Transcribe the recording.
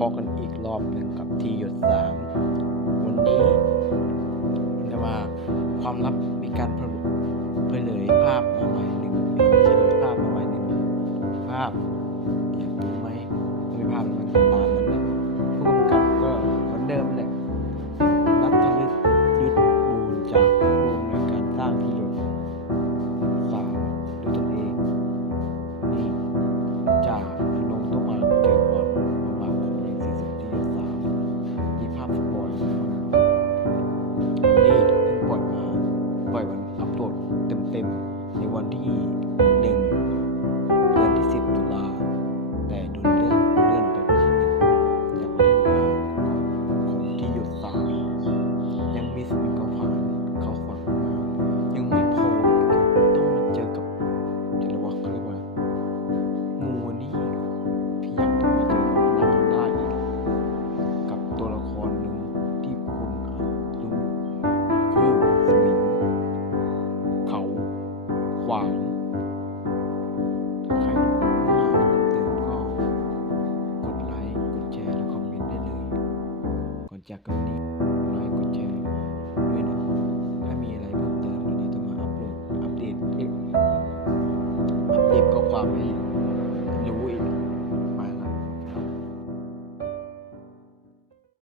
เคาะกันอีกรอบหนึ่งกับที่หยดสามวันนี้ เต็มในวันที่ วานถ้าใครดูเมื่อหาผมตื่ก็กดไลค์ กดแชร์ และคอมเมนต์ได้เลย ก่อนจากกันนี้